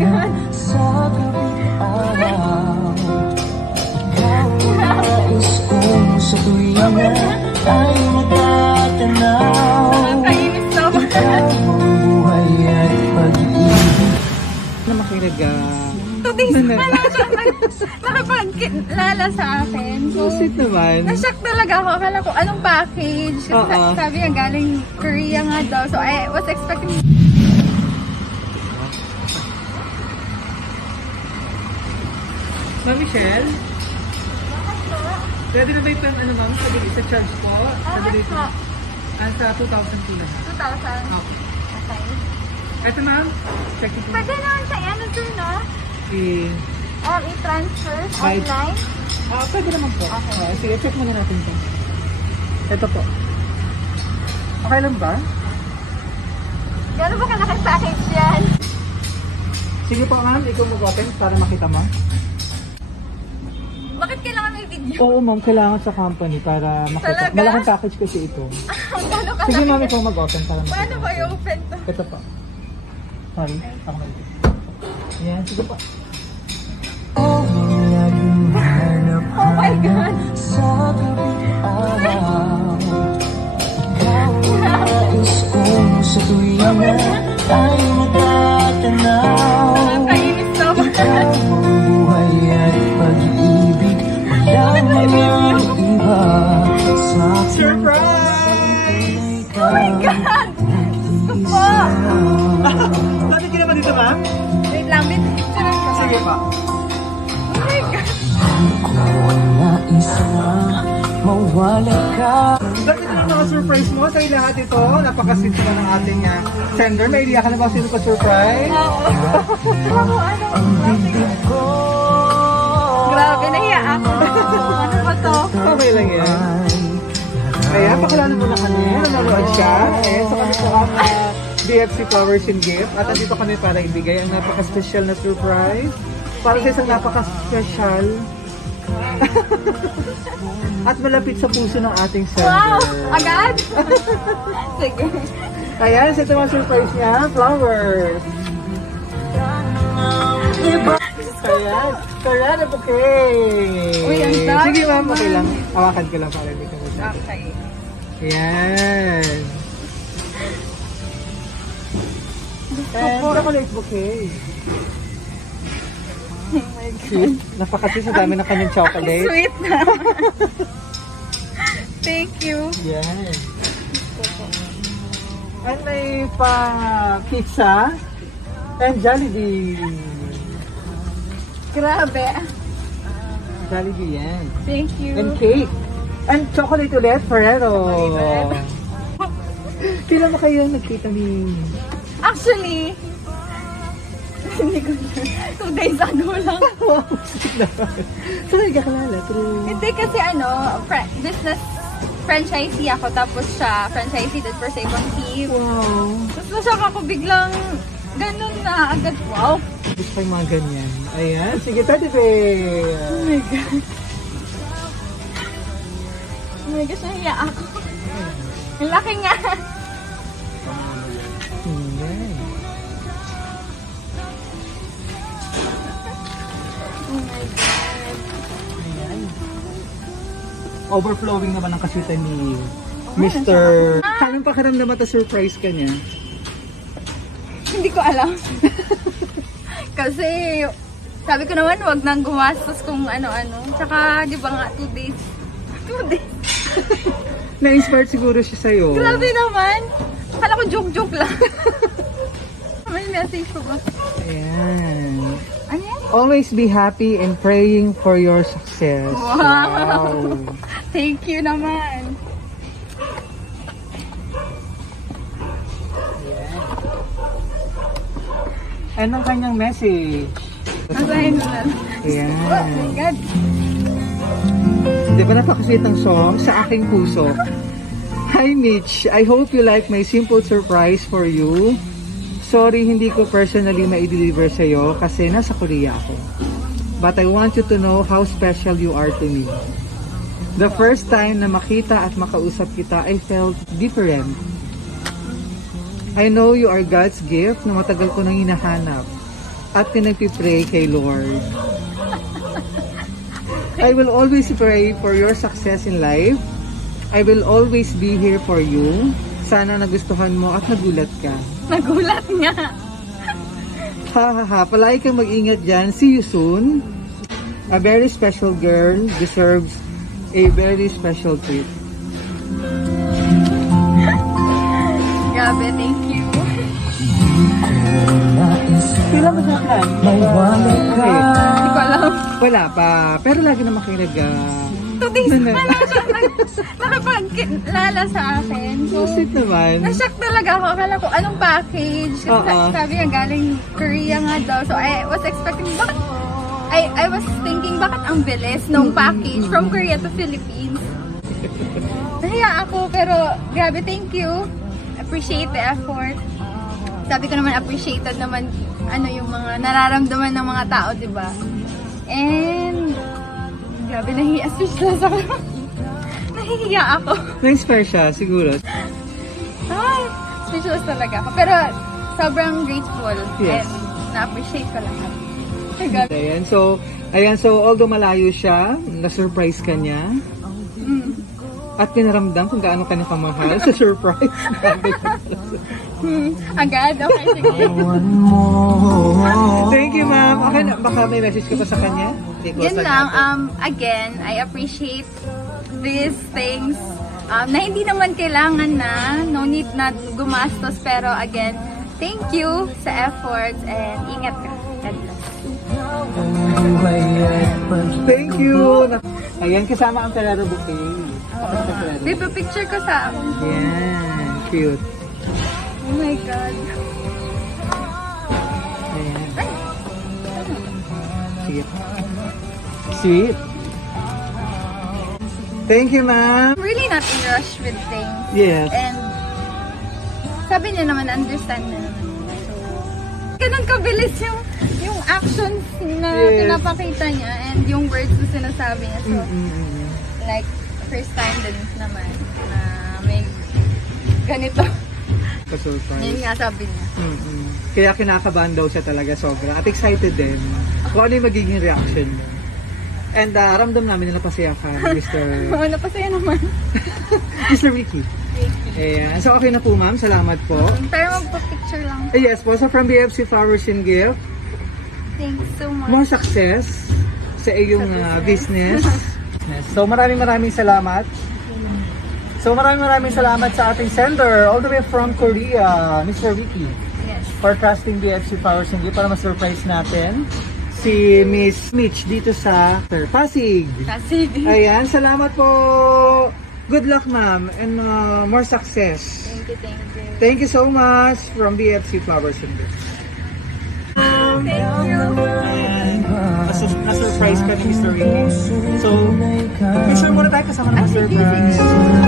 God! Sa gabing araw, nais kong sa tuwingan ay matatanaw. Nakakainis naman. Ikaw ang buhay at pag-ibig. Na makinig ka. 2 days pa lang siya nakapagkilala sa akin. So, Sweet naman. na-shock talaga ako. Akala ko anong package. Kasi sabi niya galing Korea nga daw. So I was expecting... Ma'am Michelle? Ready na ba ito ano ma'am? Sa charge po? Okay po. Sa 2,000 na. 2,000. Okay. Ito ma'am, check it po. Pwede naman sa ano sir, no? I-transfer Right. online. Pwede naman po. Okay. Sige, check muna natin ito. Ito po. Okay lang ba? Gano'n ba kalaki package yan? Sige po ma'am, ikaw mag-open para makita mo. Bakit kailangan may video? Oo ma'am, kailangan sa company para makita. Talaga? Malaking package kasi ito. Gano'n kalaki? Sige ma'am, ikaw mag-open para makita. Paano ba i-open to? Ito po. Sorry, ako na ito. Yan, sige po. Oh my God! Sa gabing araw, nais kong sa tuwingan ay matatanaw. Nakakainis naman. Ikaw ang buhay at pag-ibig, walang mga iba sa akin. Surprise! Oh my God! Po! Bakit ka naman dito ma'am? Wait lang, Sige pa. Oh my God! Ko nais na mawala ka. Bakit yung mga surprise mo sa lahat ito? Napaka-sweet naman ng ating sender. May idea ka na ba sino pa surprise? Oo. Ano? Ang bibig ko Grabe, nahiya ako. Ano ba to? Okay lang yan. Kaya pakilala mo na kami. Nanonood siya. So kami po ang BFC Flowers and Gift. At andito kami para ibigay ang napaka-special na surprise. Para sa isang napaka-special at malapit sa puso ng ating sender. Wow! Agad? Sige. Ayan, ito ang surprise niya. Flowers. Ayan. Kaya na bouquet. Uy, ang dami Sige ma'am, naman. okay lang. Hawakan ko lang para hindi ka masyado. Okay. Ayan. And chocolate bouquet. Oh my God. Sweet. Napakasweet sa dami ng kanyang chocolate. Sweet na. Thank you. Yan. And may pa pizza and Jollibee. Grabe. Jollibee yan. Thank you. And cake. And chocolate ulit, Ferrero. Kailan mo kayo nagkita ni... Actually, hindi ko 2 days ago lang. Wow, sweet naman. Saan nagkakalala? Hindi kasi business franchisee ako, tapos siya franchisee din for Savon Eve. Wow. Tapos nashock ako biglang ganun na agad. Wow! Gusto ko yung mga ganyan. Ayan. Sige, Teddy Bear. Oh my God. Oh my gosh, nahiya ako. Ang laki nga. Ayan. Oh my God. Ayan. Overflowing naman ang kasita ni Mr. Anong pakiramdam at surprise ka niya? Hindi ko alam. Kasi sabi ko naman wag nang gumastos kung ano-ano. Tsaka di ba nga 2 days. 2 days. Na-inspired siguro siya sa'yo. Grabe naman. Akala ko joke-joke lang. May message ko ba? Ayan. Ano yan? Always be happy and praying for your success. Wow. Thank you naman. And ang kanyang message. Masahin mo na. Ayan. Oh my God. Di ba napakasweet ang song? Sa aking puso. Hi Mitch, I hope you like my simple surprise for you. Sorry, hindi ko personally ma-deliver sa'yo kasi nasa Korea ako. But I want you to know how special you are to me. The first time na makita at makausap kita, I felt different. I know you are God's gift na matagal ko nang hinahanap. at pinagpipray kay Lord. I will always pray for your success in life. I will always be here for you. Sana nagustuhan mo at nagulat ka. Nagulat nga. Ha ha ha, palagi kang mag-ingat dyan. See you soon. A very special girl deserves a very special treat. Grabe, thank you. Pila mo sa plan? Hindi ko alam. Wala pa, pero lagi naman kayo 2 days wala siya nakapagkilala sa akin. So, sweet naman. na-shock talaga ako. Akala ko anong package. Kasi sabi niya galing Korea nga daw. So I was expecting, bakit? I was thinking, bakit ang bilis nung package from Korea to Philippines? Nahiya ako, pero grabe, thank you. Appreciate the effort. Sabi ko naman, appreciated naman ano yung mga nararamdaman ng mga tao, di ba? And grabe, nahihiya. Speechless ako. Nahihiya ako. Na-inspire siya, siguro. Ay, speechless talaga ako. Pero sobrang grateful. Yes. And na-appreciate ko lahat. Ayan, so although malayo siya, na-surprise ka niya. At pinaramdam kung gaano ka niya kamahal sa surprise. Agad? Okay, sige. Thank you, ma'am. Okay, baka may message ka pa sa kanya? Yun lang, again, I appreciate these things na hindi naman kailangan na, no need na gumastos, pero again, thank you sa efforts and ingat ka. God bless. Thank you. Ayan, kasama ang Ferrero bouquet. Babe, picture ko sa Yan, cute. Oh my God. Ayan. Sige. Sweet. Thank you, ma'am. I'm really not in a rush with things. Yes. And sabi niya naman, understand na naman. So, ganun kabilis yung actions na Yes. pinapakita niya and yung words na sinasabi niya. So, like, first time din naman na may ganito. Pa-surprise. Yun nga sabi niya. Kaya kinakabahan daw siya talaga sobra. At excited din. Kung ano yung magiging reaction mo. And ramdam namin na napasaya ka, Mr. Oo, napasaya naman. Mr. Ricky. Ayan. So okay na po, ma'am. Salamat po. Pero magpa-picture lang. Yes po. So from BFC Flowers and Gift, Thanks so much. more success sa iyong business. So maraming salamat. So maraming salamat sa ating sender all the way from Korea, Mr. Ricky, Yes. for trusting BFC Flowers and Gift para ma-surprise natin si Miss Mitch dito sa Pasig. Kasi, Ayan, salamat po. Good luck, ma'am, and more success. thank you. Thank you so much from BFC Flowers and Gift. Thank you. Na-surprise ka ni Mr. Ricky. So, picture muna tayo kasama ng surprise.